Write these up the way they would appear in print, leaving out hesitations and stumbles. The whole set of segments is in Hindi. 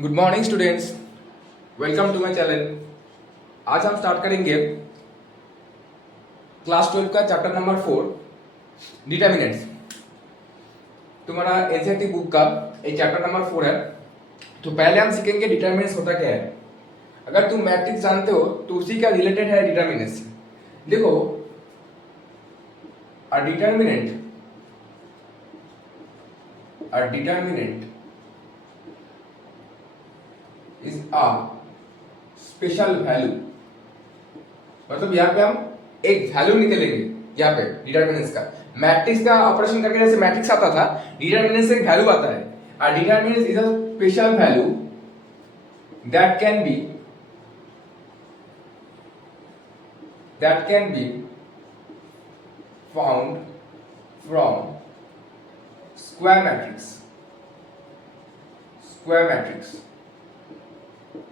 Good morning students, welcome to my channel. आज हम स्टार्ट करेंगे क्लास 12 का चैप्टर नंबर 4 डिटर्मिनेंट्स। तुम्हारा एनसीईआरटी बुक का एक चैप्टर नंबर 4 है। तो पहले हम सीखेंगे डिटर्मिनेंट्स होता क्या है। अगर तुम मैट्रिक्स जानते हो तो उसी का रिलेटेड है डिटर्मिनेंट्स। देखो, अ determinant is a special value. मतलब यहाँ पे हम एक वैल्यू निकलेंगे। यहाँ पे डिटर्मिनेंट्स का मैट्रिक्स का ऑपरेशन करके जैसे मैट्रिक्स आता था, डिटर्मिनेंट्स से एक वैल्यू आता है। अ determinant is a special value that can be found from square matrix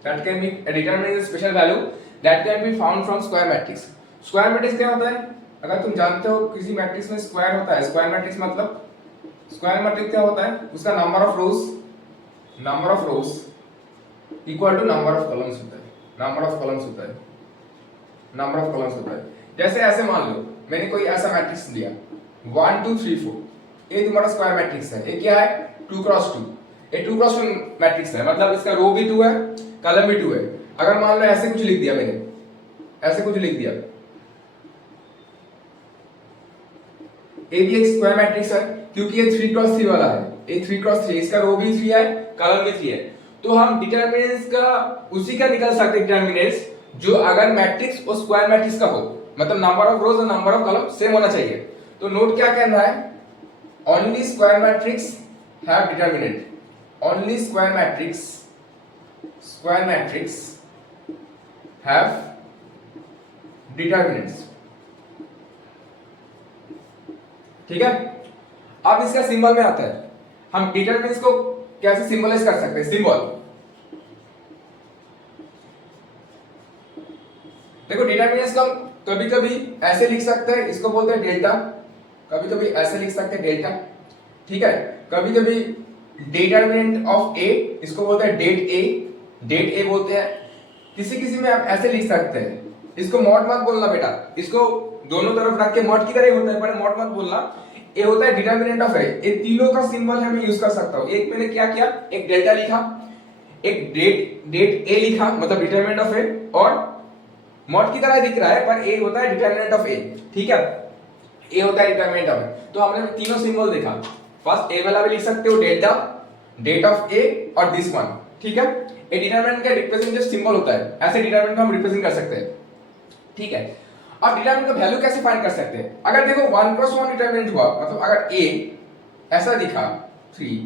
that can be a determinant is a special value that can be found from square matrix। Square matrix क्या होता है? अगर तुम जानते हो किसी मैट्रिक्स में स्क्वायर होता है, स्क्वायर मैट्रिक्स मतलब स्क्वायर मैट्रिक्स क्या होता है? उसका number of rows equal to number of columns होता है। जैसे ऐसे मान लो मैंने कोई ऐसा मैट्रिक्स दिया 1 2 3 4, ये तुम्हारा स्क्वायर मैट्रिक्स है। ये क्या है? 2 क्रॉस 2। ये 2 क्रॉस 2 मैट्रिक्स है, मतलब इसका रो भी 2 है, कॉलम भी 2 है। अगर मान लो ऐसे कुछ लिख दिया मैंने, ए भी एक स्क्वायर मैट्रिक्स है क्योंकि ये 3 क्रॉस 3 वाला है। ये 3 क्रॉस 3, इसका रो भी 3 है, कॉलम भी 3 है। तो हम डिटरमिनेंट्स का उसी का निकाल सकते हैं डिटरमिनेंट्स जो अगर मैट्रिक्स और स्क्वायर मैट्रिक्स का हो, मतलब नंबर ऑफ रोज और नंबर ऑफ कॉलम सेम होना चाहिए। तो नोट क्या कहना है? Only square matrix have determinant. Only square matrix have determinants। ठीक है, अब इसका सिंबल में आता है। हम डिटरमिनेंट्स को कैसे सिंबलाइज कर सकते हैं? सिंबल देखो, डिटरमिनेंट्स को हम कभी कभी ऐसे लिख सकते हैं, इसको बोलते हैं डेल्टा। कभी कभी ऐसे लिख सकते हैं डेल्टा, ठीक है। कभी कभी डिटरमिनेंट ऑफ ए, इसको बोलते हैं डेट ए बोलते हैं। किसी में आप ऐसे लिख सकते हैं, इसको मॉड मत बोलना बेटा, इसको दोनों तरफ रख के मॉड की तरह होता है, पर मॉड मत बोलना। ये होता है डिटरमिनेंट ऑफ ए। ये तीनों का सिंबल है, मैं यूज कर सकता हूं। एक मैंने क्या किया, एक डेल्टा लिखा, एक डेट ए लिखा, मतलब डिटरमिनेंट ऑफ ए, और मॉड की तरह दिख रहा है पर ए होता है डिटरमिनेंट ऑफ ए, ठीक है। ए होता है डिटरमिनेंट ऑफ ए। तो हमने तीनों सिंबल देखा। फर्स्ट ए वाला भी लिख सकते हो डेल्टा, डेट ऑफ ए, और दिस वन, ठीक है। ये डिटरमिनेंट का रिप्रेजेंटेटिव सिंबल होता है। ऐसे डिटरमिनेंट को हम रिप्रेजेंट कर सकते हैं, ठीक है। अब डिटरमिनेंट का वैल्यू कैसे फाइंड कर सकते हैं? अगर देखो 1 क्रॉस 1 डिटरमिनेंट हुआ, मतलब अगर ए ऐसा दिखा 3,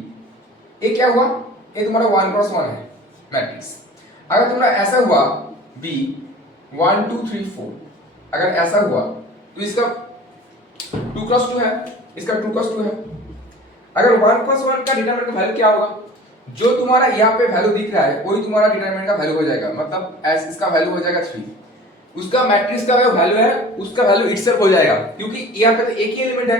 ए क्या हुआ? ए तुम्हारा 1 क्रॉस 1 है मैट्रिक्स। अगर तुम्हारा ऐसा हुआ बी 1 2 3 4, अगर ऐसा हुआ तो इसका 2 क्रॉस 2 है, इसका 2 क्रॉस 2 है। अगर 1 क्रॉस 1 का डिटरमिनेंट का वैल्यू क्या होगा? जो तुम्हारा यहाँ पे वैल्यू दिख रहा है वही तुम्हारा डिटरमिनेंट का वैल्यू हो जाएगा, मतलब एस इसका वैल्यू हो जाएगा 3। उसका मैट्रिक्स का वैल्यू है, उसका वैल्यू इटसेल्फ हो जाएगा, क्योंकि यहाँ पे तो एक ही एलिमेंट है।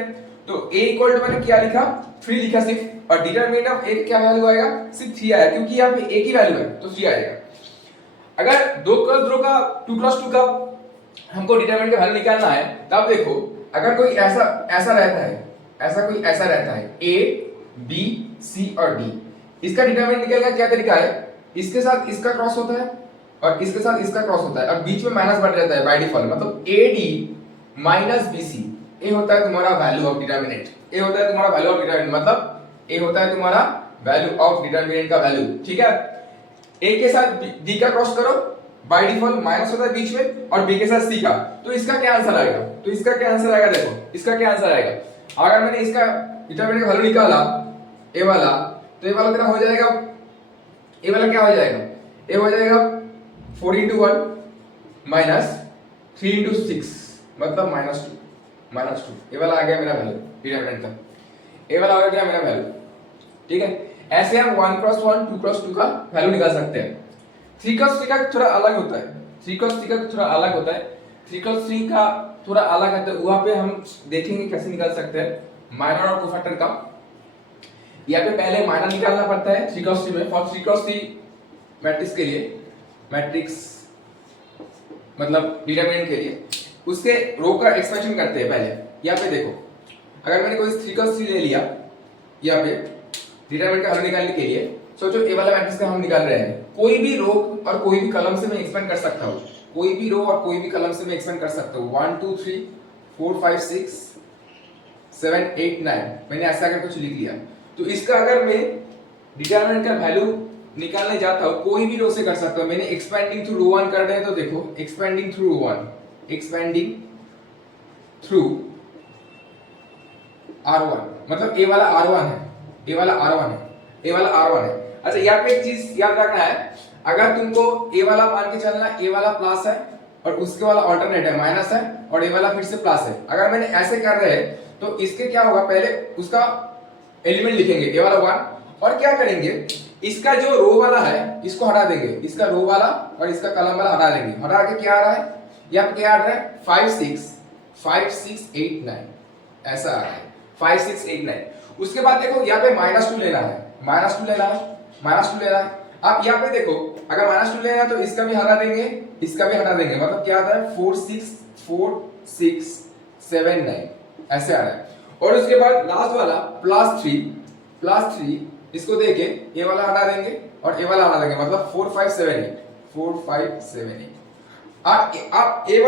तो a इक्वल टू मैंने क्या लिखा? 3 लिखा सिर्फ, और डिटरमिनेंट ऑफ a क्या वैल्यू आएगा? सिर्फ 3 आया, क्योंकि यहाँ पे एक ही वैल्यू है तो 3 आएगा। अगर 2 क्रॉस 2 का 2 क्रॉस 2 का हमको डिटरमिनेंट का वैल्यू निकालना है, तब देखो अगर कोई ऐसा रहता है a b c और d, इसका डिटरमिनेंट निकलने का क्या तरीका है? इसके साथ इसका क्रॉस होता है और इसके साथ इसका क्रॉस होता है, और बीच में माइनस बढ़ जाता है बाय डिफॉल्ट, मतलब AD माइनस BC। ये होता है तुम्हारा वैल्यू ऑफ डिटरमिनेंट। ये होता है तुम्हारा वैल्यू ऑफ डिटरमिनेंट, मतलब ये होता है तुम्हारा वैल्यू ऑफ डिटरमिनेंट का वैल्यू, ठीक है। A के साथ D का क्रॉस करो, बाय डिफॉल्ट माइनस होता है बीच में, और B के साथ C का। तो इसका क्या आंसर आएगा? देखो इसका क्या आंसर आएगा। अगर मैंने इसका डिटरमिनेंट का वैल्यू निकाला ए वाला, तो ये वाला तेरा हो जाएगा, ये वाला क्या हो जाएगा? ये हो जाएगा 4 into 1 माइनस 3 into 6, मतलब माइनस 2। ये वाला आ गया मेरा वैल्यू डिटरमिनेंट का, ये वाला आ गया मेरा वैल्यू, ठीक है। ऐसे हम 1 क्रॉस 1 2 क्रॉस 2 का वैल्यू निकाल सकते हैं। 3 क्रॉस 3 का थोड़ा अलग होता है, 3 क्रॉस 3 का थोड़ा अलग होता है। 3 क्रॉस 3 का थोड़ा अलग है, तो वहां पे हम देखेंगे कैसे निकाल सकते हैं माइनर और कोफैक्टर का। यहाँ पे पहले माइनर निकालना पड़ता है 3 क्रॉस 3 में। फॉर 3 क्रॉस 3 मैट्रिक्स के लिए, मैट्रिक्स मतलब डिटरमिनेंट के लिए उसके रो का एक्सपेंशन करते हैं पहले। यहाँ पे देखो, अगर मैंने कोई 3 का 3 ले लिया, यहाँ पे डिटरमिनेंट का हल निकालने के लिए सोचो ए वाला मैट्रिक्स का हम निकाल रहे हैं, कोई भी रो और कोई भी कॉलम से मैं एक्सपेंड कर सकता हूँ, कोई भी रो और कोई भी कॉलम से मैं एक्सपेंड कर सकता हूँ। 1 2 3 4 5 6 7 8 9 मैंने ऐसा अगर कुछ लिख लिया, तो इसका अगर मैं डिटरमिनेंट का वैल्यू निकालने जाता हूँ कोई भी रो से कर सकता हूँ। मैंने एक्सपेंडिंग थ्रू रो 1 कर रहे हैं, तो देखो एक्सपेंडिंग थ्रू रो 1, एक्सपेंडिंग थ्रू R1, मतलब ए वाला R1 है, ए वाला R1 है, ए वाला R1 है। अच्छा यहाँ पे एक चीज याद रखना है, अगर तुमको ए वाला मान के चलना, ए वाला प्लस है और उसके वाला ऑल्टरनेट है माइनस है और ए वाला फिर से प्लस है। अगर मैंने ऐसे कर रहे हैं तो इसके क्या होगा, पहले उसका एलिमेंट लिखेंगे ए वाला 1 और क्या करेंगे, इसका जो रो वाला है इसको हटा देंगे, इसका रो वाला और इसका कॉलम वाला हटा देंगे। हटा के क्या आ रहा है, यहाँ पे क्या आ रहा है 5 6 8 9 ऐसा आ रहा है 5 6 8 9। उसके बाद देखो यहाँ पे -2 लेना है, -2 लेना है, -2 लेना है। आप यहाँ पे देखो अगर -2 लेना है तो इसका भी हटा देंगे, इसका भी हटा देंगे, मतलब क्या आता है 4 6 7 9 ऐसे आ रहा है। और उसके बाद लास्ट वाला +3 इसको देके ये वाला हटा देंगे और ये वाला हटा देंगे, मतलब 4 5 7 8। आप ए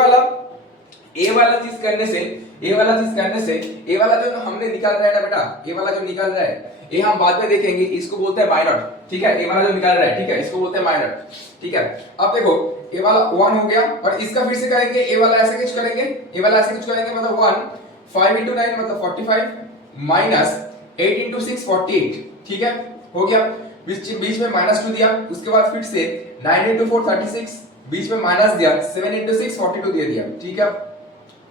वाला चीज करने से ए वाला जो हमने निकाल रहा है ना बेटा, ए वाला जो निकाल रहा है ये हम बाद में देखेंगे, इसको बोलते हैं माइनर, ठीक है। ए वाला जो निकाल रहा है, ठीक है, इसको बोलते हैं माइनर, ठीक है। अब देखो ए वाला 1 हो गया और इसका फिर से करेंगे, ए वाला ऐसे कुछ करेंगे, ए वाला ऐसे कुछ करेंगे, मतलब 1 5 into 9 मतलब 45 माइनस 8 into 6 48, ठीक है, हो गया। बीच में -2 दिया, उसके बाद फिर से 9 into 4 36, बीच में माइनस दिया, 7 into 6 42 दे दिया, ठीक है।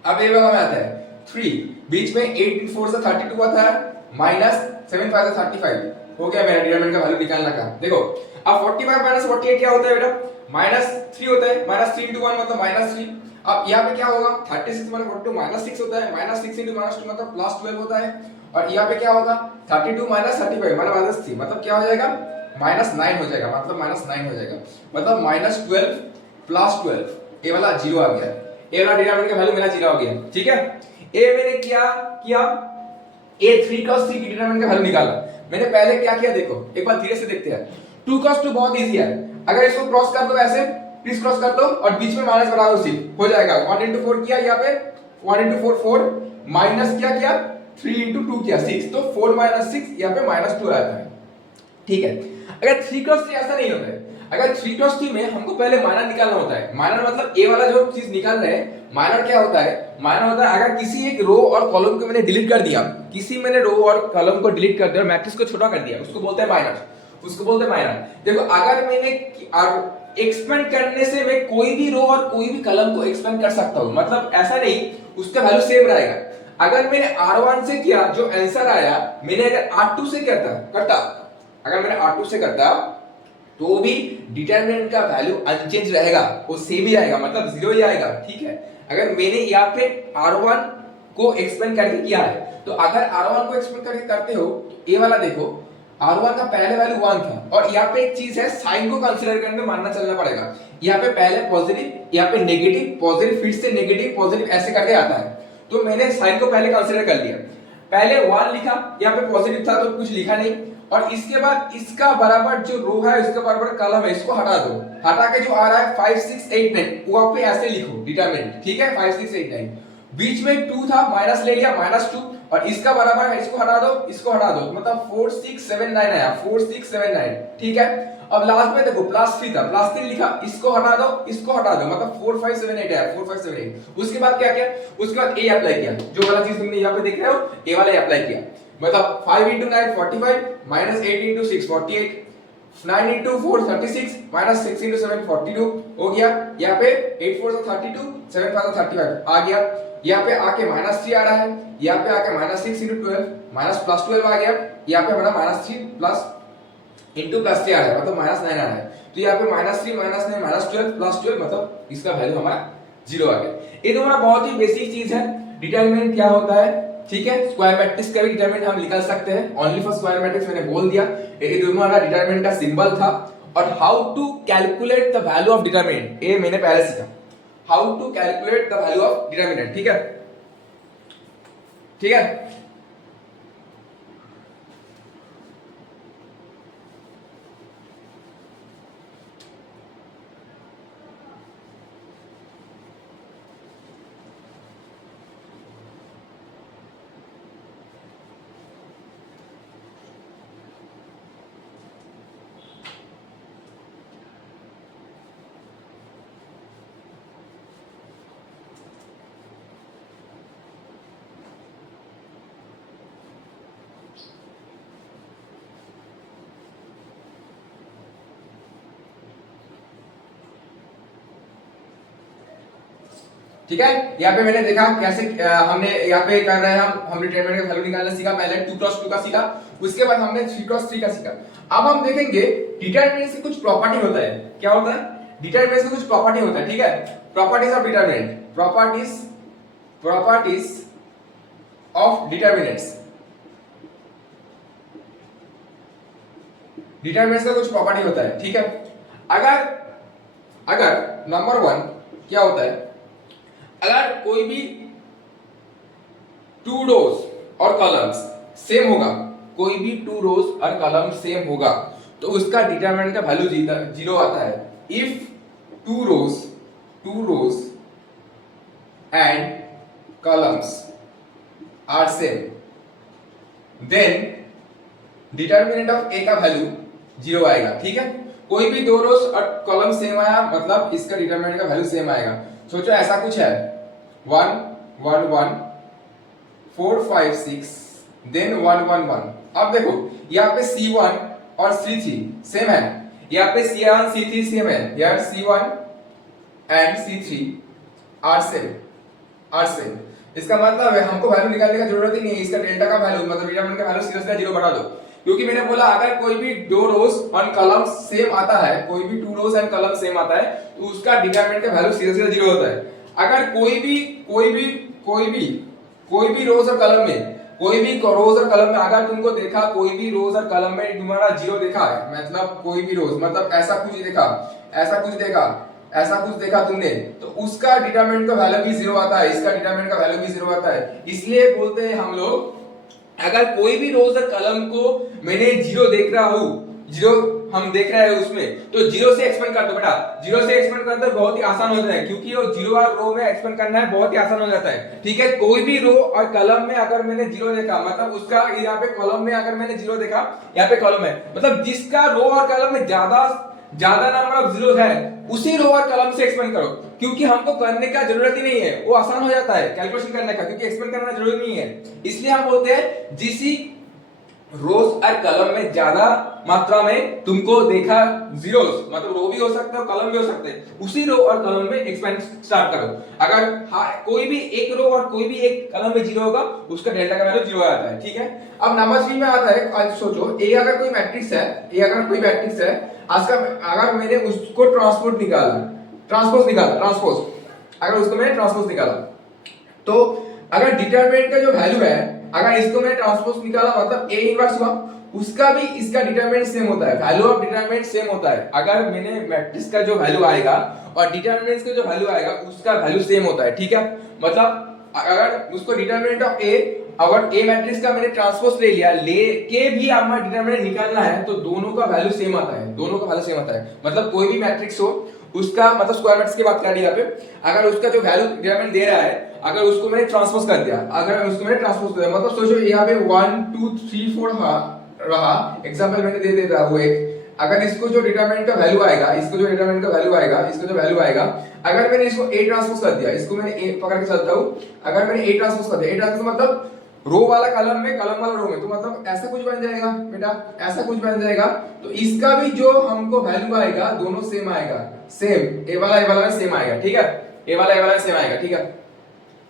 अब ये वाला में आता है 3, बीच में 8 into 4 से 32 आता है, माइनस 7 5 से 35, हो गया मेरा डिटरमिनेंट का वैल्यू निकालना का। देखो अब 45 माइनस 48 क्या होता है बेटा, -3 होता है, -3 into 1 मतलब -3। अब यहाँ पे क्या होगा 36 माइनस 42 -6 होता है, -6 into -2 मतलब +12 होता है। और यहाँ पे क्या होगा 32 माइनस 35 मतलब -3 मतलब क्या हो जाएगा -9 हो जाएगा, मतलब -9 हो जाएगा, मतलब -12 +12 ये वाला 0 आ गया, ये वाला डिटरमिनेंट का वैल्यू मेरा 0 आ गया, ठीक है। ए मैंने क्या किया, ए 3 cos 3 की डिटरमिनेंट का वैल्यू निकाला। मैंने पहले क्या किया देखो, एक बार धीरे से देखते हैं। 2 cos 2 बहुत इजी है, अगर इसको क्रॉस कर दो ऐसे, प्लीज क्रॉस कर दो और बीच में माइनस बना दो, सिर्फ हो जाएगा। 1 into 4 किया, यहाँ पे 1 into 4 4 माइनस क्या किया 3 into 2 किया 6, तो 4 - 6 यहाँ पे -2 आता है, ठीक है। अगर 3 क्रॉस 3 ऐसा नहीं होता है, अगर 3 क्रॉस 3 में हमको पहले माइनर निकालना होता है। माइनर मतलब ए वाला जो चीज निकाल रहे हैं, माइनर क्या होता है, माइनर होता है अगर किसी एक रो और कॉलम को मैंने डिलीट कर दिया, किसी मैंने रो और कॉलम को डिलीट कर दिया और मैट्रिक्स को छोटा कर दिया, उसको बोलते हैं माइनर, उसको बोलते हैं माइनर। देखो अगर मैंने एक्सपेंड करने से मैं कोई भी रो और कोई भी कॉलम को एक्सपेंड कर सकता हूं, मतलब ऐसा नहीं उसका वैल्यू सेम रहेगा। अगर मैंने R1 से किया, जो आंसर आया, मैंने अगर R2 से करता, अगर मैंने R2 से करता तो भी डिटरमिनेंट का वैल्यू अनचेंज रहेगा, वो सेम ही आएगा, मतलब 0 ही आएगा, ठीक है। अगर मैंने यहाँ पे R1 को एक्सपेंड करके किया है, तो अगर R1 को एक्सपेंड करके करते हो तो ये वाला देखो R1 का पहले वैल्यू 1 था, और यहाँ पे एक चीज है साइन को कंसीडर करके मानना चलना पड़ेगा। यहाँ पे पहले पॉजिटिव, यहाँ पे नेगेटिव पॉजिटिव, फिर से नेगेटिव पॉजिटिव ऐसे करके आता है, तो मैंने साइन को पहले कंसीडर कर लिया। पहले 1 लिखा, यहाँ पे पॉजिटिव था तो कुछ लिखा नहीं, और इसके बाद इसका बराबर जो रो है, इसका बराबर कॉलम है, इसको हटा दो। हटा के जो आ रहा है 5 6 8 9, वो आप पे ऐसे लिखो डिटरमिनेंट, ठीक है, 5 6 8 9। बीच में 2 था, माइनस ले लिया, -2, और इसका बराबर है, इसको हटा दो, इसको हटा दो, मतलब 4 6 7 9 आया, 4 6 7 9, ठीक है। अब लास्ट में देखो +3 था, +3 लिखा, इसको हटा दो, इसको हटा दो, मतलब 4 5 7 8 आया, 4 5 7 8। उसके बाद क्या किया, उसके बाद ए अप्लाई किया, जो वाला चीज तुमने यहाँ पे देख रहे हो, ए वाला अप्लाई किया, मतलब 5 into 9 45, -8 into 6 48, 9 into 4 36, -6 into 7 42 हो गया। यहाँ पे 8 4 32, 7 5 35 आ गया। यहाँ पे आके -3 आ रहा है, यहाँ पे आके -6 into 12 +12 आ गया। यहाँ पे हमारा -3 प्लस into +3 आ रहा है, मतलब -9 आ रहा है, तो यहाँ पे -3 -9 -12 +12, मतलब इसका वैल्यू हमारा 0 आ गया। ये तो हमारा बहुत ही बेसिक चीज है, डिटरमिनेंट क्या होता है, ठीक है। स्क्वायर मैट्रिक्स का भी डिटरमिनेंट हम निकाल सकते हैं, ओनली फॉर स्क्वायर मैट्रिक्स मैंने बोल दिया। ये दोनों हमारा डिटरमिनेंट का सिंबल था, और how to calculate the value of determinant, ये मैंने पहले सीखा, how to calculate the value of determinant. ठीक है, ठीक है। ठीक है, यहाँ पे मैंने देखा कैसे हमने यहाँ पे कर रहे हैं, हम डिटरमिनेंट का वैल्यू निकालना सीखा, पहले 2x2 का सीखा, उसके बाद हमने 3x3 का सीखा। अब हम देखेंगे डिटरमिनेंट से कुछ प्रॉपर्टी होता है। क्या होता है? डिटरमिनेंट से कुछ प्रॉपर्टी होता है। ठीक है, properties of determinant, properties of determinants, determinants का कुछ प्रॉपर्टी होता है। ठीक है, अगर नंबर 1 क्या होता है, अगर कोई भी 2 रोज और कॉलम्स सेम होगा, कोई भी 2 रोज और कॉलम सेम होगा तो उसका डिटरमिनेंट का वैल्यू 0 आता है। If 2 rows and columns are same then determinant of A का वैल्यू 0 आएगा। ठीक है, कोई भी 2 रोज और कॉलम सेम आया मतलब इसका डिटरमिनेंट का वैल्यू सेम आएगा। सोचो ऐसा कुछ है 1 1 1 4 5 6 देन 1 1 1। अब देखो यहाँ पे C1 और C3 सेम है, यहाँ पे C1 C3 सेम है, यार C1 and C3 are same. इसका मतलब है हमको वैल्यू निकालने का जरूरत ही नहीं है, इसका डेल्टा का वैल्यू मतलब डिटरमिनेंट का वैल्यू सीधा 0 बना दो, क्योंकि मैंने बोला अगर कोई भी 2 रोज और कॉलम सेम आता है, कोई भी 2 रोज एंड कॉलम सेम आता है तो उसका डिटरमिनेंट का वैल्यू सीधा 0 होता है। अगर कोई भी रोज और कॉलम में, अगर तुमको देखा कोई भी रोज और कॉलम में तुम्हारा 0 देखा है, मतलब कोई भी रोज मतलब ऐसा कुछ देखा तुमने, तो उसका डिटरमिनेंट का वैल्यू भी 0 आता है, इसका डिटरमिनेंट का वैल्यू भी 0 आता है। इसलिए बोलते हैं हम लोग अगर कोई भी रोज और कॉलम को मैंने 0 देख रहा हूं, 0 हम देख रहे हैं उसमें, तो 0 से एक्सपेंड कर दो बेटा, 0 से एक्सपेंड कर दो, बहुत ही आसान होता है, क्योंकि वो 0 और रो में एक्सपेंड करना है, बहुत ही आसान हो जाता है। ठीक है, कोई भी रो और कॉलम में अगर मैंने 0 देखा मतलब उसका यहाँ पे कॉलम में अगर मैंने 0 देखा, यहाँ पे कॉलम है मतलब जिसका रो और कॉलम में ज्यादा नंबर ऑफ जीरो है उसी रो और कॉलम से एक्सपेंड करो, क्योंकि हमको करने का जरूरत ही नहीं है, वो आसान हो जाता है कैलकुलेशन करने का, क्योंकि एक्सपेंड करना जरूरी नहीं है। इसलिए हम बोलते हैं जिस रोज और कॉलम में ज्यादा मात्रा में तुमको देखा जीरोस, मतलब रो भी हो सकता है कॉलम भी हो सकते हैं, उसी रो और कॉलम में एक्सपेंड स्टार्ट करो। अगर कोई भी एक रो और कोई भी एक कॉलम में 0 होगा उसका डेल्टा का वैल्यू 0 आता है। ठीक है, अब नंबर 3 में आता है, आज सोचो ए अगर कोई मैट्रिक्स है, आज का अगर मैंने उसको ट्रांसपोज अगर उसको मैंने ट्रांसपोज निकाला तो अगर डिटरमिनेंट का जो वैल्यू है, अगर इसको मैंने ट्रांसपोज निकाला मतलब A इनवर्स हुआ, उसका भी इसका डिटरमिनेंट सेम होता है, वैल्यू ऑफ डिटरमिनेंट सेम होता है। अगर मैंने मैट्रिक्स का जो वैल्यू आएगा और डिटरमिनेंट का जो वैल्यू आएगा उसका वैल्यू सेम होता है। ठीक है, मतलब अगर उसको डिटरमिनेंट ऑफ A, अगर A मैट्रिक्स का मैंने ट्रांसपोज ले लिया, लेके भी हमें डिटरमिनेंट निकालना है तो दोनों का वैल्यू सेम आता है, मतलब कोई भी मैट्रिक्स हो उसका मतलब स्क्वायर मैट्रिक्स की बात कर रही है यहाँ पे, अगर उसका जो वैल्यू डिटरमिनेंट दे रहा है अगर उसको मैंने ट्रांसपोज कर दिया, मतलब सोचो यहाँ पे 1 2 3 4 रहा, एग्जांपल मैंने दे देता हूँ एक, अगर इसको जो डिटरमिनेंट का वैल्यू आएगा, अगर मैंने इसको A ट्रांसपोज कर दिया, इसको मैंने A पकड़ के चलता हूँ, अगर मैंने A ट्रांसपोज कर दिया, A ट्रांसपोज मतलब रो वाला कॉलम में, कॉलम वाला रो में, तो मतलब ऐसा कुछ बन जाएगा बेटा, ऐसा कुछ बन जाएगा। तो इसका भी जो हमको वैल्यू आएगा दोनों सेम आएगा, सेम A वाला सेम आएगा। ठीक है, A वाला सेम आएगा। ठीक है,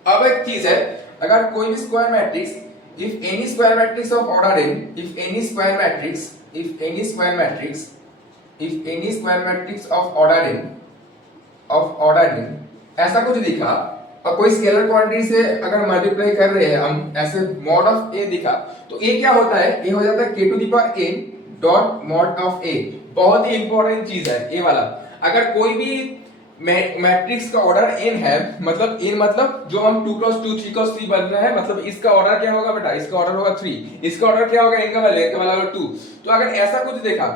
अब एक चीज है, अगर कोई भी square matrix, if any square matrix of order n, if any square matrix of order n ऐसा कुछ दिखा और कोई स्केलर क्वांटिटी से अगर मल्टीप्लाई कर रहे हैं हम, ऐसे मॉड ऑफ A दिखा, तो A क्या होता है, A हो जाता है k to the power n dot mod of A. बहुत ही इंपॉर्टेंट चीज है ये वाला। अगर कोई भी मैट्रिक्स का ऑर्डर n है, मतलब n मतलब जो हम 2 क्रॉस 2 3 क्रॉस 3 बन रहा है, मतलब इसका ऑर्डर क्या होगा बेटा, इसका ऑर्डर होगा 3, इसका ऑर्डर क्या होगा, n का वैल्यू, n का वैल्यू 2। तो अगर ऐसा कुछ देखा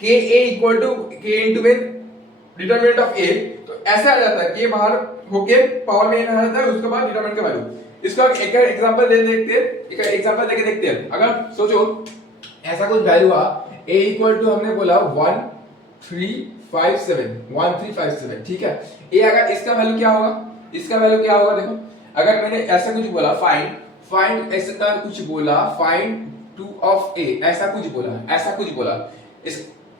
k a equal to k into n determinant of a, तो ऐसा आ जाता है k बाहर होके पावर में n आ जाता है, उसके बाद डिटरमिनेंट का वैल्यू। इसका एक एग्जांपल दे देखते हैं, एक एग्जांपल देके देखते हैं। अगर सोचो ऐसा कुछ वैल्यू आ a इक्वल टू हमने बोला 1357, ठीक है। ये अगर इसका वैल्यू क्या होगा, इसका वैल्यू क्या होगा देखो, अगर मैंने ऐसा कुछ बोला फाइंड ऐसा कुछ बोला फाइंड 2 ऑफ a, ऐसा कुछ बोला इस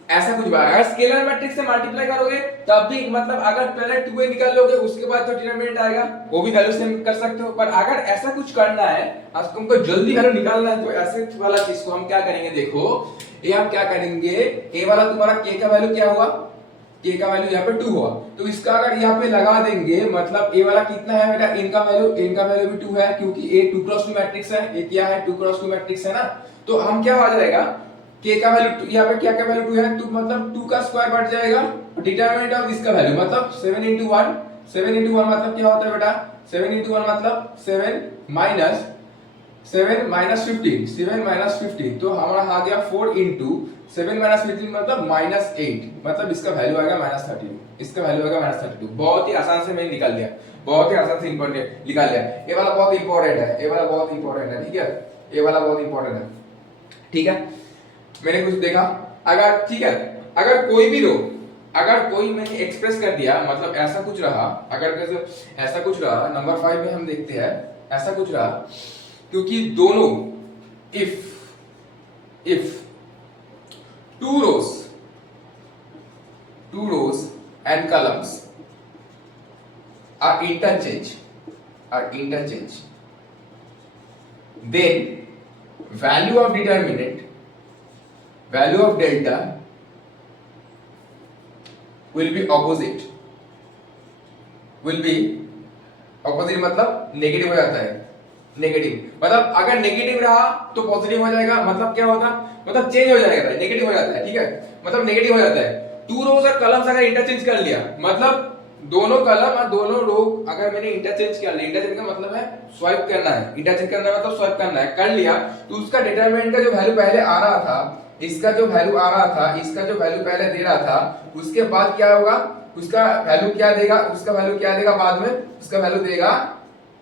ऐसा कुछ बोला, अगर स्केलर मैट्रिक्स से मल्टीप्लाई करोगे तब भी मतलब अगर पहले 2a निकाल लोगे उसके बाद तो डिटरमिनेंट आएगा, वो भी वैल्यू सेम कर सकते हो। पर अगर ऐसा कुछ करना है, आज तुमको जल्दी वैल्यू निकालना है, तो ऐसे वाला चीज को हम क्या करेंगे, देखो ये हम क्या करेंगे, a वाला तुम्हारा k का वैल्यू क्या हुआ, k का वैल्यू यहाँ पे 2 हुआ, तो इसका अगर यहाँ पे लगा देंगे, मतलब a वाला कितना है बेटा, n का वैल्यू भी 2 है, क्योंकि a 2 क्रॉस 2 मैट्रिक्स है, a क्या है 2 क्रॉस 2 मैट्रिक्स है ना। तो हम क्या हो जाएगा, k का वैल्यू यहाँ पे क्या का वैल्यू 2 है, तो मतलब 2 का स्क्वायर बढ़ जाएगा, डिटरमिनेंट ऑफ इसका वैल्यू मतलब 7 into 1 मतलब क्या होता है बेटा, 7 into 1 मतलब 7 माइनस 15, तो हमारा आ गया 4 into 7 माइनस 15 मतलब -8, मतलब इसका वैल्यू आएगा -32, इसका वैल्यू आएगा -32। बहुत ही आसान से मैंने निकाल लिया, बहुत ही आसान से इंपॉर्टेंट निकाल लिया। ये वाला बहुत इंपॉर्टेंट है, ये वाला बहुत इंपॉर्टेंट है, ठीक है, ये वाला बहुत इंपॉर्टेंट है, ठीक है। मैंने कुछ देखा, अगर ठीक है, अगर कोई भी रो, अगर कोई मैंने एक्सप्रेस कर दिया, मतलब ऐसा कुछ रहा, अगर ऐसा कुछ रहा, नंबर 5 में हम देखते हैं ऐसा कुछ रहा, क्योंकि दोनों if two rows and columns are interchange, then value of determinant, value of delta will be opposite मतलब नेगेटिव हो जाता है, नेगेटिव मतलब अगर नेगेटिव रहा तो पॉजिटिव हो जाएगा, मतलब क्या होता, मतलब चेंज हो जाएगा, नेगेटिव हो जाता है, ठीक है, मतलब नेगेटिव हो जाता है। 2 रोज और कॉलम्स अगर इंटरचेंज कर लिया, मतलब दोनों कॉलम और दोनों रो अगर मैंने इंटरचेंज कर लिया, इंटरचेंज का मतलब है स्वाइप करना है, इंटरचेंज करना है मतलब स्वाइप करना है, कर लिया, तो उसका डिटरमिनेंट का जो वैल्यू पहले आ रहा था, इसका जो वैल्यू आ रहा था, इसका जो वैल्यू पहले दे रहा था, उसके बाद क्या होगा, उसका वैल्यू क्या देगा, उसका वैल्यू क्या देगा बाद में, उसका वैल्यू देगा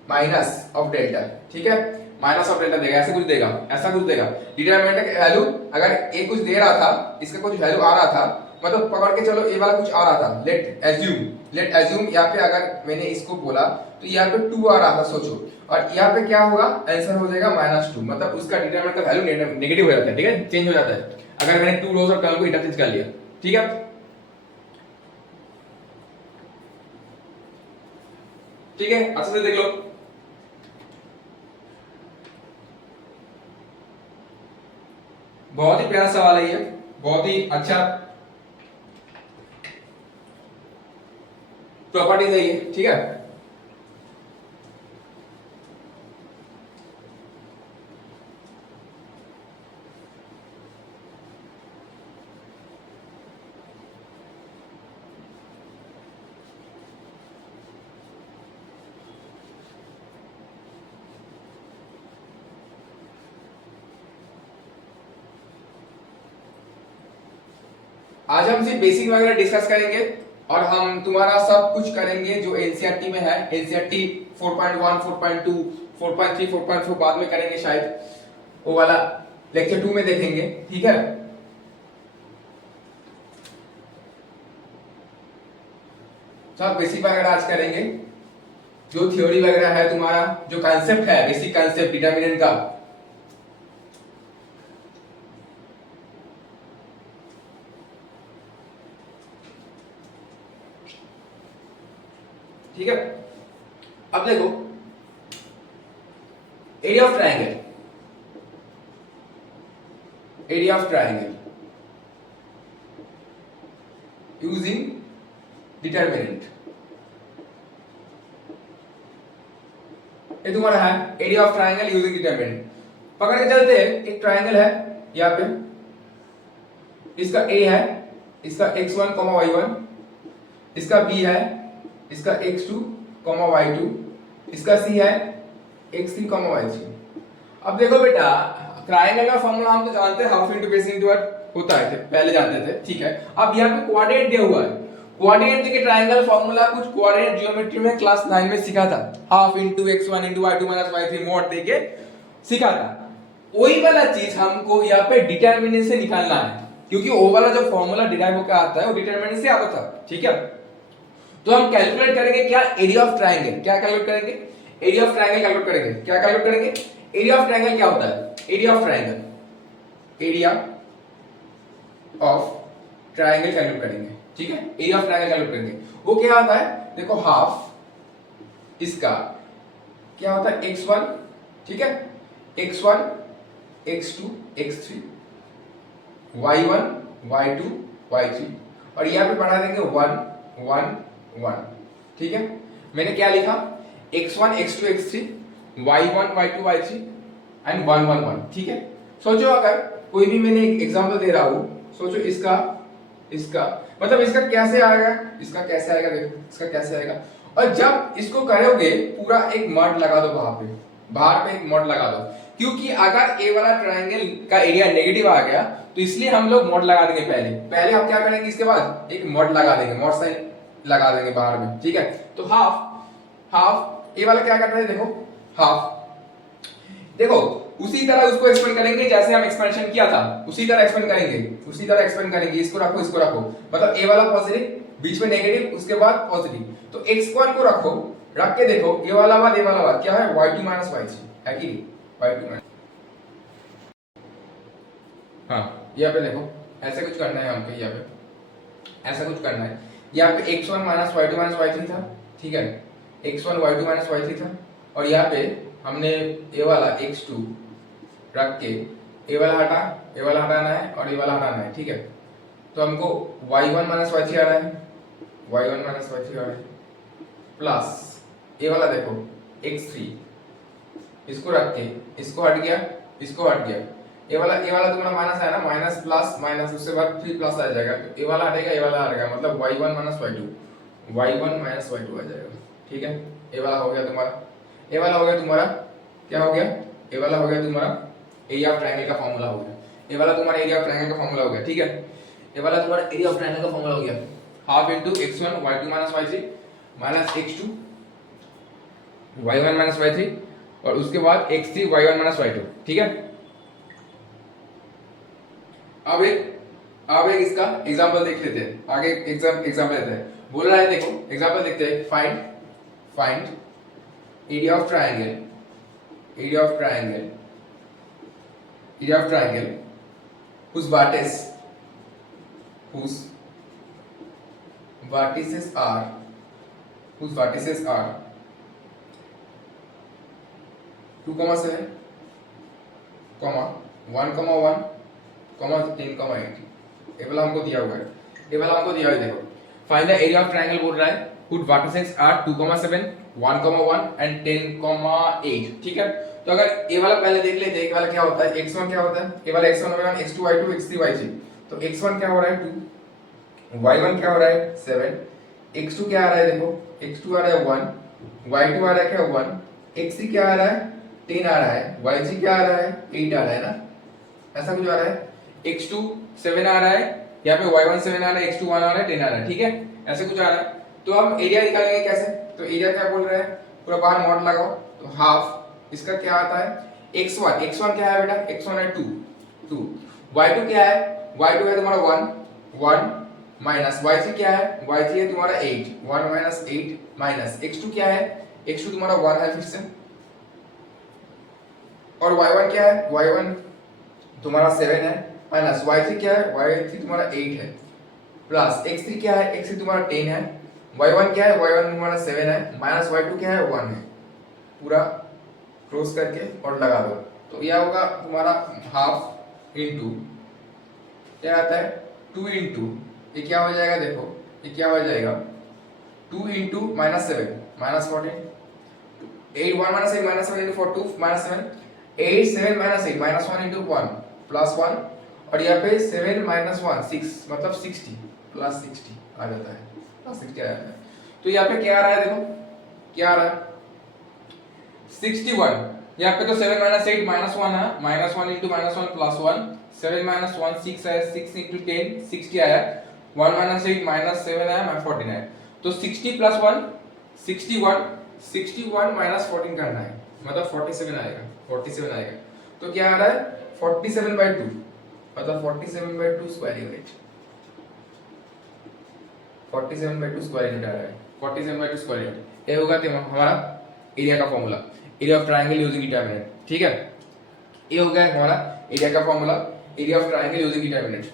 माइनस ऑफ डेल्टा, ठीक है, माइनस ऑफ डेल्टा देगा, ऐसा कुछ देगा, ऐसा कुछ देगा। डिटरमिनेंट का वैल्यू अगर ए कुछ दे रहा था, इसका कुछ वैल्यू आ रहा था, मतलब पकड़ के चलो ए वाला कुछ आ रहा था, लेट एज्यूम यहाँ पे अगर मैंने इसको बोला तो यहाँ पे 2 आ रहा था, सोचो, और यहाँ पे क्या होगा, आंसर हो जाएगा -2, मतलब उसका डिटरमिनेंट का वैल्यू नेगेटिव हो जाता है, ठीक है, चेंज हो जाता है अगर मैंने 2 रोज और कॉलम को इंटरचेंज कर लिया, ठीक है, ठीक है, अच्छे से देख लो। बहुत ही प्यारा सवाल है ये, बहुत ही अच्छा प्रॉपर्टीज है ये, ठीक है। आज हम सिर्फ बेसिक वगैरह डिस्कस करेंगे और हम तुम्हारा सब कुछ करेंगे जो एनसीईआरटी में है, एनसीईआरटी 4.1, 4.2, 4.3, 4.4 बाद में करेंगे शायद, वो वाला लेक्चर 2 में देखेंगे, ठीक है। सब बेसिक वगैरह आज करेंगे, जो थ्योरी वगैरह है तुम्हारा, जो कॉन्सेप्ट है, बेसिक कॉन्सेप्ट डिटरमिनेंट का, ठीक है। अब देखो area of triangle using determinant, ये तुम्हारा है area of triangle using determinant. पकड़ के चलते हैं, एक ट्रायंगल है यहाँ पे, इसका a है, इसका x1, y1, इसका b है, इसका x2, y2, इसका c है x3, y3। अब देखो बेटा, ट्रायंगल का फॉर्मूला हम तो जानते हैं, हाफ इंटू बेस इंटू वर्ग होता है, पहले जानते थे, ठीक है। अब यहाँ पे कोऑर्डिनेट दिया हुआ है, कोऑर्डिनेट के ट्रायंगल फॉर्मूला कुछ कोऑर्डिनेट ज्योमेट्री में क्लास 9 में सीखा था, half into x1 into y2 minus y3 mode देके सीखा था। वही वाला चीज हमको यहाँ पे डिटरमिनेंट से निकालना है, क्योंकि वो वाला जो फॉर्मूला डिराइव होकर आता है वो डिटरमिनेंट से आता था, ठीक है। तो हम कैलकुलेट करेंगे क्या, एरिया ऑफ ट्रायंगल। क्या कैलकुलेट करेंगे, एरिया ऑफ ट्रायंगल कैलकुलेट करेंगे। क्या कैलकुलेट करेंगे, एरिया ऑफ ट्रायंगल क्या होता है, area of triangle, area of triangle calculate करेंगे, ठीक है। एरिया ऑफ ट्रायंगल कैलकुलेट करेंगे, वो क्या होता है, देखो हाफ इसका क्या होता है x1, ठीक है, x1 x2 x3 y1 y2 y3, और यहां पे बढ़ा देंगे 1 1 1, ठीक है। मैंने क्या लिखा, x1 x2 x3 y1 y2 y3 and 1 1 1, ठीक है। सोचो अगर कोई भी मैंने एक एग्जांपल दे रहा हूं, सोचो इसका मतलब इसका कैसे आएगा, इसका कैसे आएगा, देखो इसका कैसे आएगा। और जब इसको करोगे पूरा एक मड लगा दो, बाहर पे एक मड लगा दो, क्योंकि अगर ए वाला ट्रायंगल का एरिया नेगेटिव आ गया तो इसलिए हम लोग मड लगा देंगे। पहले हम क्या करेंगे, इसके बाद एक मड लगा देंगे, मड साइन लगा देंगे बाहर में, ठीक है। तो हाफ ए वाला क्या करना है, देखो हाफ, देखो उसी तरह उसको एक्सपेंड करेंगे जैसे हम एक्सपेंशन किया था, उसी तरह एक्सपेंड करेंगे, इसको रखो, मतलब ए वाला पॉजिटिव, बीच में नेगेटिव, उसके बाद पॉजिटिव। तो x1 को रख के देखो, ए वाला बाद क्या है, y2 माइनस y3 है कि नहीं, y2 माइनस, हाँ यहाँ पे देखो ऐसे कुछ करना है हमको, यहाँ पे ऐसा कुछ करना है। यहाँ पे x1 minus y2 minus y3 था, ठीक है, x1 y2 माइनस y3 था, और यहाँ पे हमने ए वाला x2 रख के ए वाला हटाना है और ए वाला हटाना है, ठीक है। तो हमको y1 माइनस y3 आ रहा है, y1 माइनस y3 आ रहा है, प्लस ए वाला देखो x3, इसको रख के इसको हट गया, ए वाला तुम्हारा माइनस है ना, माइनस प्लस माइनस, उसके बाद फिर प्लस आ जाएगा, तो ए वाला हटेगा, मतलब y1 माइनस y2 आ जाएगा, ठीक है। ए वाला हो गया तुम्हारा क्या हो गया, ए वाला हो गया तुम्हारा एरिया ऑफ ट्रायंगल का फार्मूला हो गया, ए वाला तुम्हारा एरिया ऑफ ट्रायंगल का फार्मूला हो गया, ठीक है। ए वाला तुम्हारा एरिया ऑफ ट्रायंगल का फार्मूला हो गया, half into x1 y2 minus y3 minus x2 y1 minus y3 और उसके बाद x3 y1 माइनस y2, ठीक है। अब एक इसका एग्जांपल देख लेते हैं, आगे एग्जांपल लेते हैं। बोल रहा है, देखो एग्जांपल देखते हैं, find area of triangle whose vertices are 2, 7, 1, 1, 10, 8। ये वाला हमको दिया हुआ है, देखो find the area of triangle बोल रहा है whose vertices are 2, 7, 1, 1 एंड 10, 8, ठीक है। तो अगर ए वाला पहले देख लेते हैं, ए वाला क्या होता है, x1 क्या होता है, ए वाला x1 y1 x2 y2 x3 y3। तो x1 क्या हो रहा है 2, y1 क्या हो रहा है 7, x2 क्या आ रहा है, देखो x2 आ रहा है 1, y2 आ रहा है क्या 1, x3 क्या आ रहा है 10 आ रहा है, y3 क्या आ रहा है 8 आ रहा है ना, ऐसा कुछ आ रहा है। x2 7 आ रहा है, यहाँ पे y1 7 आ रहा है, x2 1 आ रहा है, 10 आ रहा है, ठीक है, ऐसे कुछ आ रहा है। तो हम एरिया निकालेंगे कैसे, तो एरिया क्या बोल रहे हैं, पूरा बाहर मॉड लगाओ, तो हाफ इसका क्या आता है, x1 क्या है बेटा, x1 है 2, y2 क्या है, y2 है तुम्हारा 1 माइनस y3 क्या है, y3 है तुम्हारा 8, 1 माइनस 8 माइनस x2 क्या है, x2 तुम्हारा 1 है फिर से, और y1 क्या है, y1 तुम्हारा 7 है माइनस y3 क्या है, y3 तुम्हारा 8 है, प्लस x3 क्या है, x3 तुम्हारा 10 है, y1 क्या है, y1 तुम्हारा 7 है माइनस y2 क्या है 1 है, पूरा क्रॉस करके और लगा दो। तो यह होगा तुम्हारा हाफ इनटू क्या आता है 2 इनटू, ये क्या हो जाएगा, देखो ये क्या हो जाएगा 2 into minus 7 minus 14, 8 1 minus 8 minus 7 into 4 2 minus 7, 8 7 minus 8 minus 1 into 1 plus 1, और यहाँ पे 7 माइनस 1 6 मतलब 60 प्लस 60 आ जाता है, प्लस 60 आ जाता है। तो यहाँ पे क्या आ रहा है, देखो क्या आ रहा है 61। यहाँ पे तो 7 माइनस 8 माइनस 1 है, minus 1 into minus 1 plus 1, 7 minus 1 6 है, 6 इंटू 10 60 आया, 1 माइनस 8 माइनस 7 आया, 49। तो 60 प्लस 1 61, 61 माइनस 14 करना है, मतलब 47 आएगा, 47 आएगा। तो क्या आ रहा है 47/2, मतलब 47/2 स्क्वायर यूनिट, 47/2 स्क्वायर यूनिट आ रहा है, 47/2 स्क्वायर यूनिट। ये होगा हमारा एरिया का formula, area of triangle using determinant, ठीक है। ये हो गया हमारा एरिया का formula, area of triangle using determinant.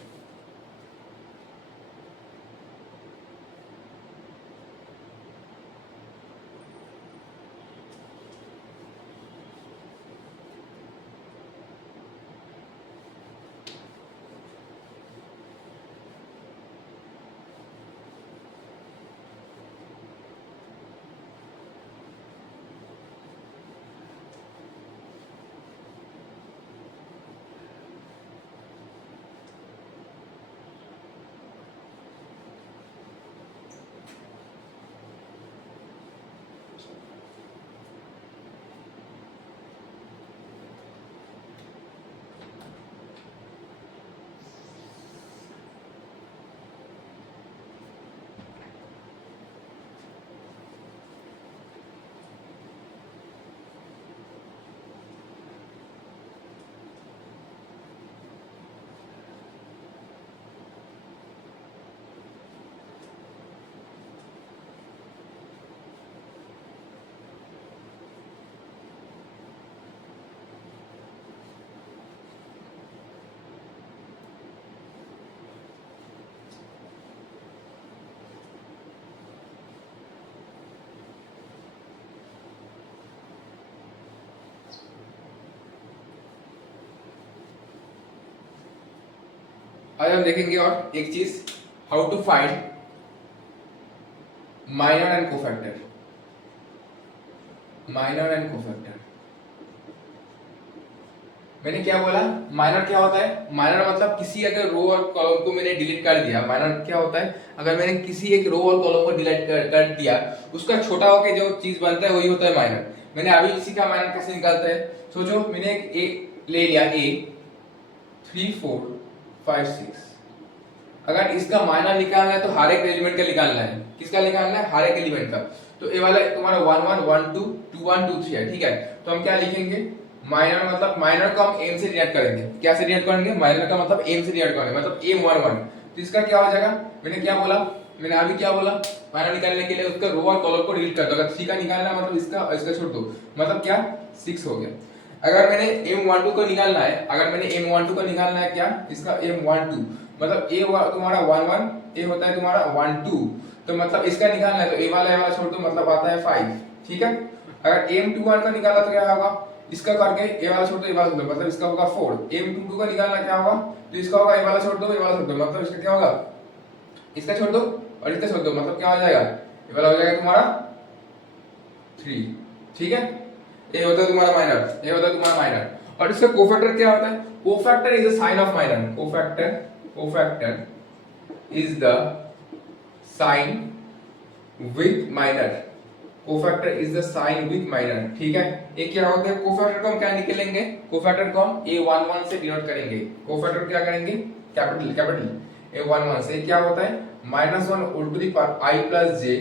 आज हम देखेंगे और एक चीज, how to find minor and cofactor, minor and cofactor. मैंने क्या बोला, माइनर क्या होता है, माइनर मतलब किसी अगर रो और कॉलम को मैंने डिलीट कर दिया, माइनर क्या होता है, अगर मैंने किसी एक रो और कॉलम को डिलीट कर दिया, उसका छोटा होकर जो चीज बनता है वही होता है माइनर। मैंने अभी इसी का माइनर कैसे निकालता है, सोचो मैंने एक ए ले लिया, ए 3 4 5 6, अगर इसका माइनर निकालना है तो हर एक एलिमेंट का निकालना है, किसका निकालना है, हर एक एलिमेंट का। तो ये वाला तुम्हारा 1 1 1 2 2 1 2 3 है, ठीक है। तो हम क्या लिखेंगे, माइनर मतलब माइनर को हम एम से डिवाइड करेंगे, क्या से डिवाइड करेंगे, माइनर का मतलब एम से डिवाइड करेंगे, मतलब एम 1 1। तो इसका क्या हो जाएगा, मैंने क्या बोला, मैंने अभी क्या बोला, माइनर निकालने के लिए उसका रो और कॉलम को डिलीट कर दो, अगर 3 का निकालना है मतलब इसका छोड़ दो, मतलब क्या 6 हो गया। अगर मैंने m12 को निकालना है, अगर मैंने m12 को निकालना है क्या, इसका m12 मतलब a तुम्हारा 1 1, a होता है तुम्हारा 1 2, तो मतलब इसका निकालना है तो a वाला छोड़ दो, मतलब आता है 5, ठीक है। अगर m21 का निकाला तो क्या होगा, इसका करके a वाला छोड़ दो, a वाला छोड़ दो, मतलब इसका होगा 4। m22 का निकालना क्या होगा, तो इसका होगा a वाला छोड़ दो, a वाला छोड़ दो, मतलब इसका क्या होगा, इसका छोड़ दो और इसका छोड़ दो, मतलब क्या हो जाएगा, a वाला हो जाएगा तुम्हारा 3, ठीक है। ये होता है तुम्हारा माइनर, ये होता है तुम्हारा माइनर। और इसका कोफैक्टर क्या होता है, cofactor is the sign of minor, cofactor is the sign with minor, cofactor is the sign with minor, ठीक है। ये क्या होता है, कोफैक्टर को हम क्या निकालेंगे, कोफैक्टर को हम a11 से डिनोट करेंगे, कोफैक्टर क्या करेंगे, कैपिटल a11 से क्या होता है, -1 whole to the power i plus j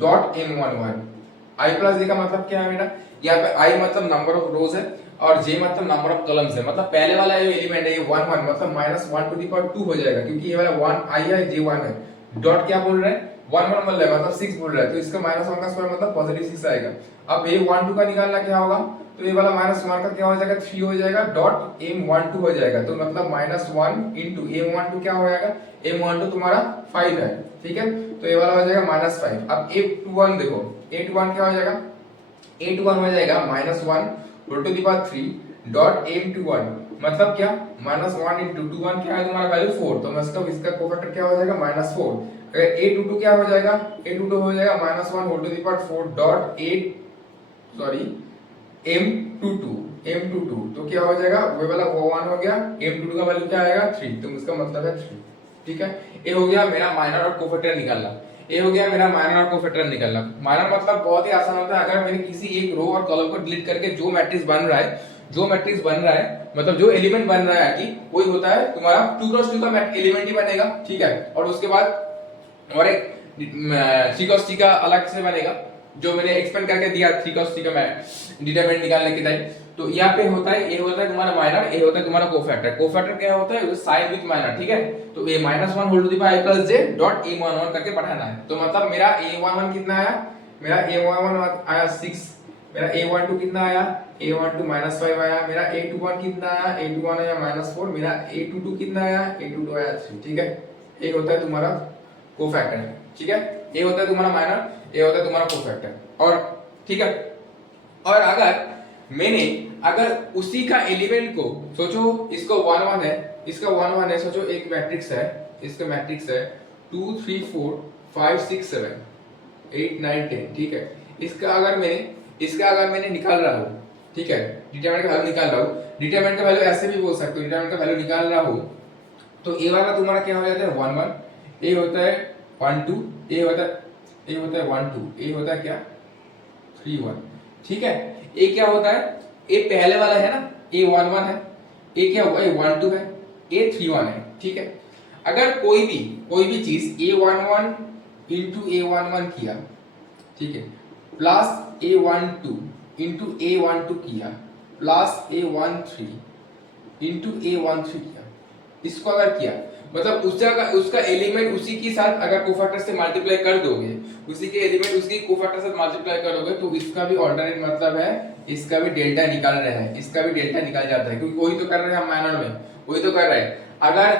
dot m11। i plus j का मतलब क्या है बेटा, यहाँ पे i मतलब नंबर ऑफ रोज है और j मतलब नंबर ऑफ कॉलम्स है, मतलब पहले वाला जो एलिमेंट है ये 1 1 मतलब -1 टू द पावर 2 हो जाएगा, क्योंकि ये वाला 1 i है, j 1 है, डॉट क्या बोल रहे हैं 1 1 बोल रहा है, मतलब 6 बोल रहा है, तो इसका -1 का स्क्वायर मतलब पॉजिटिव 6 आएगा। अब ये 1 2 का निकालना क्या होगा, तो ये वाला -1 का क्या हो जाएगा, 3 हो जाएगा, डॉट m12 हो जाएगा, तो मतलब -1 इनटू m12 क्या हो जाएगा, m12 तुम्हारा 5 है, ठीक है। तो ये वाला हो जाएगा -5। अब a21 देखो, a21 क्या हो जाएगा, a21 हो जाएगा -1 whole to the power 3 dot m21, मतलब क्या -1 इनटू 21 क्या है तुम्हारा वैल्यू 4, तो मतलब इसका कोफैक्टर क्या हो जाएगा -4। अगर a22 क्या हो जाएगा, a22 हो जाएगा -1 whole to the power 4 dot m22, m22 तो क्या हो जाएगा, वो वाला वो 1 हो गया, m22 का वैल्यू क्या आएगा 3, तो इसका मतलब है 3। ठीक है, ये हो गया मेरा माइनर और कोफैक्टर निकालना। ये हो गया मेरा माइनर और कोफैक्टर निकालना। माइनर मतलब बहुत ही आसान होता है, अगर मैंने किसी एक रो और कॉलम को डिलीट करके जो मैट्रिक्स बन रहा है, जो मैट्रिक्स बन रहा है मतलब जो एलिमेंट बन रहा है कि वही होता है तुम्हारा 2x2 का एलिमेंट ही बनेगा। ठीक है, और उसके बाद और एक 3x3 का अलग से बनेगा, जो मैंने एक्सपेंड करके दिया 3x3 का मैं डिटरमिनेंट निकालने के टाइम। तो यहाँ पे होता है, ये होता है तुम्हारा माइनर, ये होता है तुम्हारा कोफैक्टर। कोफैक्टर क्या होता है, साइन विद माइनर। ठीक है, तो ये -1 whole to the power plus j dot a11 करके पढ़ाना है। तो मतलब मेरा a11 कितना आया, मेरा a11 आया 6, मेरा a12 कितना आया, a12 -5 आया, मेरा a21 कितना आया, a21 आया -4, मेरा a22 कितना आया, a22 आया 3। ठीक है, ये होता है तुम्हारा कोफैक्टर। ठीक है, ये होता है तुम्हारा माइनर, ये होता है तुम्हारा कोफैक्टर। और ठीक है, और अगर उसी का एलिमेंट को सोचो, इसको 1 1 है, इसका 1 1 है, सोचो एक मैट्रिक्स है, इसका मैट्रिक्स है 2 3 4 5 6 7 8 9 10। ठीक है, इसका अगर मैंने निकाल रहा हूं, ठीक है, डिटरमिनेंट का वैल्यू निकाल रहा हूं, डिटरमिनेंट का वैल्यू ऐसे भी बोल सकते हो, डिटरमिनेंट का वैल्यू निकाल रहा हूं, तो ए वाला तुम्हारा क्या हो जाता है 1 1, ए होता है 1 2, ए होता है 1 2, ए होता है क्या 3 1। ठीक है, ए क्या होता है, ए पहले वाला है ना, ए 1 1 है, ए क्या हुआ, ए 1 2 है, ए 3 1 है। ठीक है, अगर कोई भी चीज ए 1 1 इंटू ए 1 1 किया, ठीक है, प्लस ए 1 2 इंटू ए 1 2 किया, प्लस ए 1 3 इंटू ए 1 3 किया, इसको अगर किया मतलब उसका एलिमेंट उसी के साथ अगर कोफैक्टर से मल्टीप्लाई कर दोगे, उसी के एलिमेंट उसकी कोफैक्टर से मल्टीप्लाई करोगे, तो इसका भी ऑल्टरनेट मतलब है, इसका भी डेल्टा निकाल रहे हैं, इसका भी डेल्टा निकाल जाता है, क्योंकि वही तो कर रहे हैं हम माइनर में, वही तो कर रहे हैं।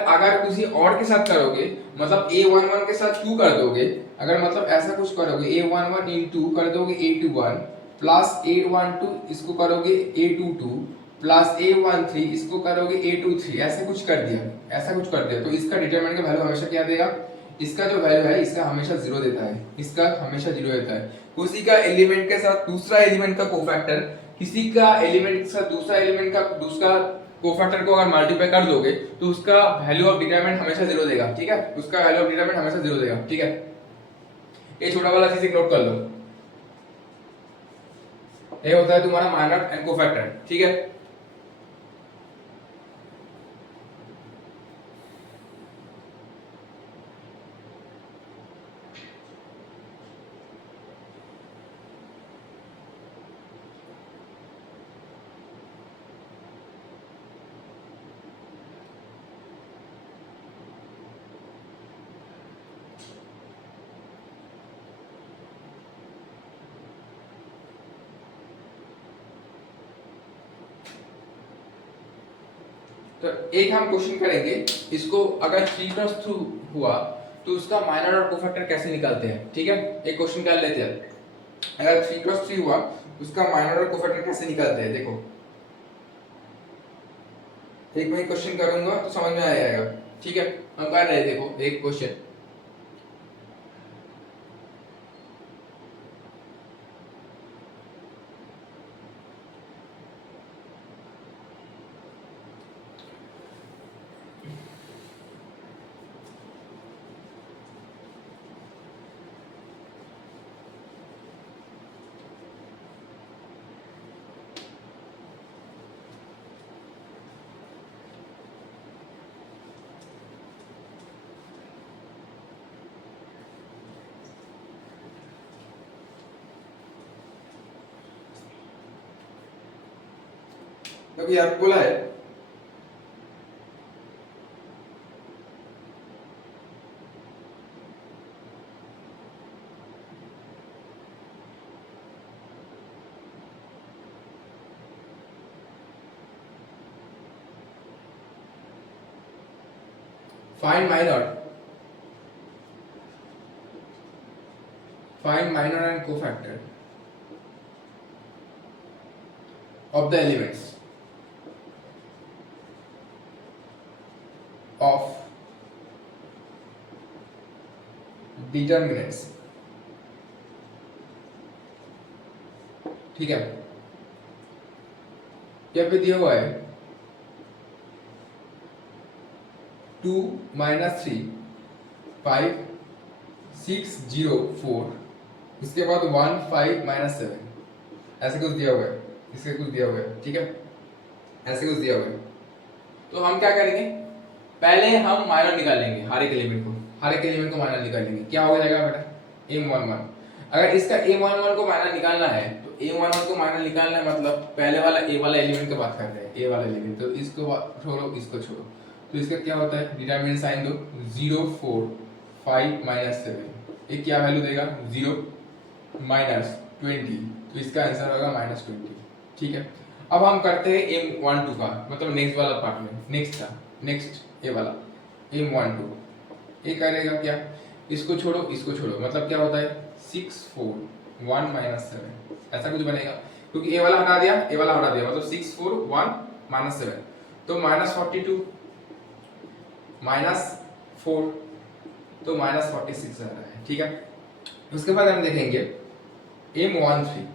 अगर किसी और के साथ करोगे, मतलब a11 के साथ 2 कर दोगे, अगर मतलब ऐसा कुछ करोगे, a11 into कर दोगे a21 प्लस a12 इसको करोगे a22 प्लस a13 इसको करोगे a23, ऐसे कुछ कर दिया, तो इसका डिटरमिनेंट का वैल्यू हमेशा क्या देगा, इसका जो वैल्यू है इसका हमेशा 0 देता है, इसका हमेशा 0 देता है। किसी का एलिमेंट के साथ दूसरा एलिमेंट का कोफैक्टर, किसी का एलिमेंट के साथ दूसरा एलिमेंट का दूसरा कोफैक्टर को अगर मल्टीप्लाई कर दोगे, तो उसका वैल्यू ऑफ डिटरमिनेंट हमेशा 0 देगा। ठीक है, उसका वैल्यू ऑफ डिटरमिनेंट हमेशा 0 देगा। ठीक है, ये छोटा वाला चीज नोट कर लो, ये होता है तुम्हारा माइनर एंड कोफैक्टर। ठीक है, तो एक हम क्वेश्चन करेंगे, इसको अगर 3x2 हुआ तो उसका माइनर और कोफैक्टर कैसे निकालते हैं। ठीक है, एक क्वेश्चन कर लेते हैं, अगर 3x3 हुआ उसका माइनर और कोफैक्टर कैसे निकालते हैं। देखो, एक मैं क्वेश्चन करूंगा तो समझ में आ जाएगा। ठीक है, हम कर रहे हैं, देखो एक क्वेश्चन, क्योंकि आपको बोला है find minor and cofactor of the elements of determinants। ठीक है, क्या पे दिया हुआ है 2 माइनस 3 5 6 0 4, इसके बाद 1 5 माइनस 7, ऐसे कुछ दिया हुआ है, इसके कुछ दिया हुआ है, ठीक है, ऐसे कुछ दिया हुआ है। तो हम क्या करेंगे, पहले हम माइनर निकालेंगे हर एक एलिमेंट को माइनर निकालेंगे। क्या हो जाएगा बेटा m11। अगर इसका m11 को माइनर निकालना है तो m11 को माइनर निकालना है मतलब पहले वाला a वाला एलिमेंट की बात कर रहे हैं, a वाला एलिमेंट, तो इसको छोड़ो इसको छोड़ो, तो इसका क्या होता है डिटरमिनेंट साइन दो 0 4 5 माइनस 7, ये क्या वैल्यू देगा 0 माइनस 20, तो इसका आंसर होगा माइनस 20, ठीक है। अब हम करते हैं m12 का मतलब नेक्स्ट वाला पार्ट में, नेक्स्ट ये वाला m12, ये करेगा क्या, इसको छोड़ो मतलब क्या होता है 6 4 1 माइनस 7, ऐसा कुछ बनेगा, क्योंकि ए वाला हटा दिया मतलब 6 4 1 माइनस 7, तो माइनस 42 माइनस 4, तो माइनस 46 आ रहा है, ठीक है। उसके बाद हम देखेंगे m13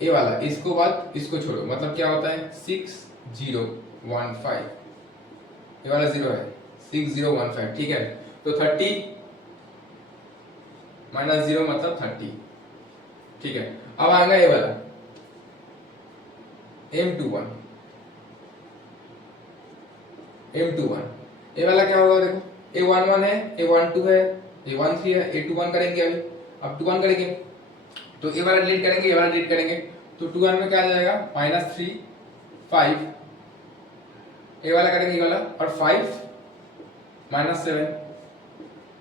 ए वाला, इसको बाद इसको छोड़ो मतलब क्या होता है 6 0 1 5, ये वाला 0 है 6 0 1 5, ठीक है। तो 30 माइनस 0 मतलब 30, ठीक है। अब आएगा ये वाला m21, ये वाला क्या होगा देखो, a11 है, a12 है, a13 है, a21 करेंगे अभी, अब 21 करेंगे तो ये वाला डिलीट करेंगे, ये वाला डिलीट करेंगे, तो 21 में क्या आ जाएगा माइनस 3 5, ये वाला करेंगे ये वाला, और 5 माइनस 7,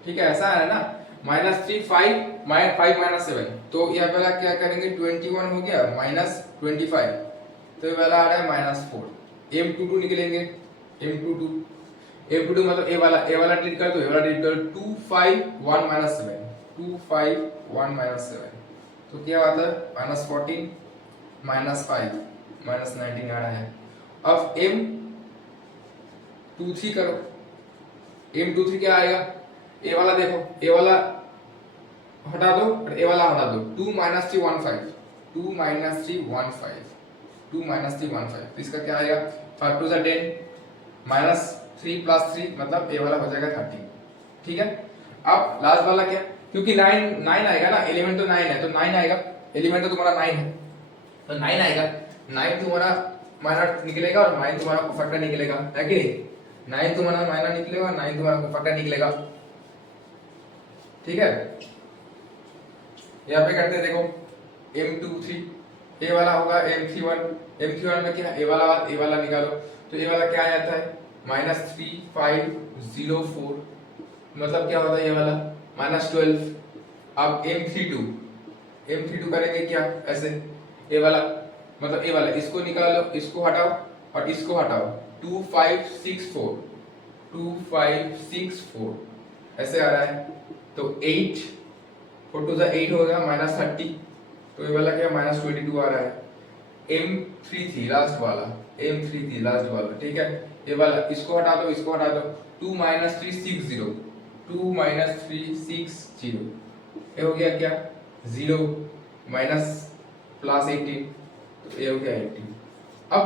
ठीक है, ऐसा है ना, माइनस 3 5 माइनस 7, तो ये वाला क्या करेंगे 21 हो गया माइनस 25, तो ये वाला आ रहा है माइनस 4, m22 निकलेंगे, m22 मतलब ए वाला डिलीट कर दो, ये वाला डिलीट कर दो, 2 5 1 माइनस 7, 2 5 1 माइनस 7, तो क्या आता है माइनस 14 माइनस 5 माइनस 19 आ रहा है। अब m23 करो, m23 क्या आएगा, ए वाला देखो, ए वाला हटा दो और ए वाला हटा दो, 2 माइनस 3 1 5, 2 माइनस 3 1 5, 2 माइनस 3 1 5, तो इसका क्या आएगा 5 2 10 माइनस 3 प्लस 3 मतलब ए वाला हो जाएगा 30, ठीक है। अब लास्ट वाला क्या, क्योंकि 9 आएगा ना, एलिमेंट तो 9 है, तो 9 आएगा, एलिमेंट तो तुम्हारा 9 है, तो 9 आएगा, 9 तुम्हारा माइनर निकलेगा और 9 तुम्हारा फैक्टर निकलेगा, है कि नहीं, 9 तुम्हारा माइनर निकलेगा, 9 तुम्हारा फैक्टर निकलेगा, ठीक है। यहाँ पे करते देखो m23, ए वाला होगा m31 में क्या, ए वाला निकालो, तो ए वाला क्या आ जाता है माइनस 3 5 0 4, मतलब क्या होता है ये वाला माइनस 12। अब m32 करेंगे क्या, ऐसे ए वाला मतलब ए वाला, इसको निकालो, इसको हटाओ और इसको हटाओ, 2 5 6 4, 2 5 6 4 ऐसे आ रहा है, तो 8 4 2 8 हो गया माइनस 30, तो ये वाला क्या माइनस 22 आ रहा है। m33 लास्ट वाला, ठीक है, ये वाला इसको हटा दो, 2 माइनस 3 6 0, 2 माइनस 3 6 0, ये हो गया क्या 0 माइनस प्लस 18, तो ये हो गया 18। अब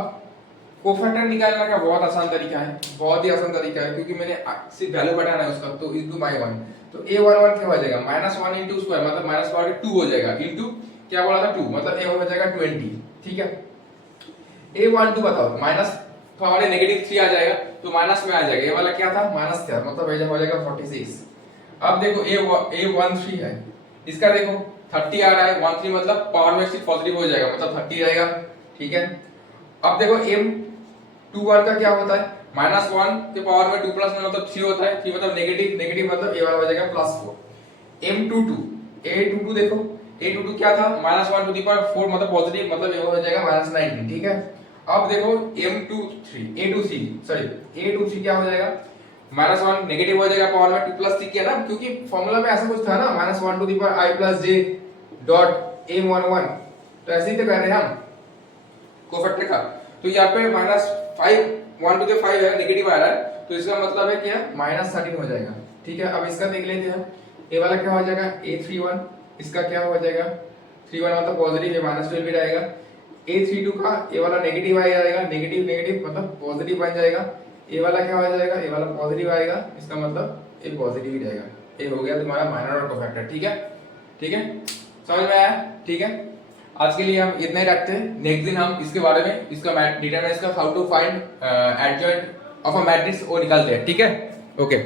कोफैक्टर निकालने का बहुत आसान तरीका है, बहुत ही आसान तरीका है, क्योंकि मैंने सिर्फ वैल्यू बताना है उसका, तो इनटू बाय 1, तो a11 क्या हो जाएगा माइनस 1 इंटू स्क्वायर मतलब माइनस पावर के 2 हो जाएगा, इंटू क्या बोला था 2 मतलब a हो जाएगा 20, ठीक है। a12 बताओ, माइनस पावर नेगेटिव 3 आ जाएगा तो माइनस में आ जाएगा, ये वाला क्या था माइनस था मतलब ये हो जाएगा 46। अब देखो a13 है, इसका देखो 30 आ रहा है, 13 मतलब पावर में सिर्फ पॉजिटिव हो जाएगा मतलब 30 रहेगा, ठीक है। अब देखो m21 का क्या होता है माइनस 1 के पावर में 2 प्लस 1 मतलब 3 होता है, 3 मतलब नेगेटिव मतलब ये वाला हो जाएगा प्लस 4। a22 देखो, a22 क्या था माइनस 1 टू द पावर 4 मतलब पॉजिटिव मतलब ये हो जाएगा माइनस 19, ठीक है। अब देखो a23 क्या हो जाएगा माइनस 1 नेगेटिव हो जाएगा पावर में 2 प्लस 3 किया ना, क्योंकि फॉर्मूला में ऐसा कुछ था ना minus 1 to the power i plus j dot m11, तो ऐसे ही तो कर रहे हैं हम कोफैक्टर का, तो यहाँ पे माइनस 5 1 टू द 5 है नेगेटिव आ रहा है, तो इसका मतलब है क्या माइनस 13 हो जाएगा, ठीक है। अब इसका देख लेते हैं, ए वाला क्या हो जाएगा a31, इसका क्या हो जाएगा 31 मतलब पॉजिटिव है माइनस 12 भी रहेगा, A32 का ए वाला नेगेटिव आ जाएगा, नेगेटिव नेगेटिव मतलब पॉजिटिव बन जाएगा, ए वाला क्या हो जाएगा, ए वाला पॉजिटिव आएगा, इसका मतलब ए पॉजिटिव ही रहेगा। ये हो गया तुम्हारा माइनर और कोफैक्टर। ठीक है, ठीक है, समझ में आया? ठीक है, आज के लिए हम इतना ही रखते हैं। नेक्स्ट दिन हम इसके बारे में, इसका डिटरमिनेंट्स का how to find adjoint of a matrix वो निकालते हैं। ठीक है, ओके।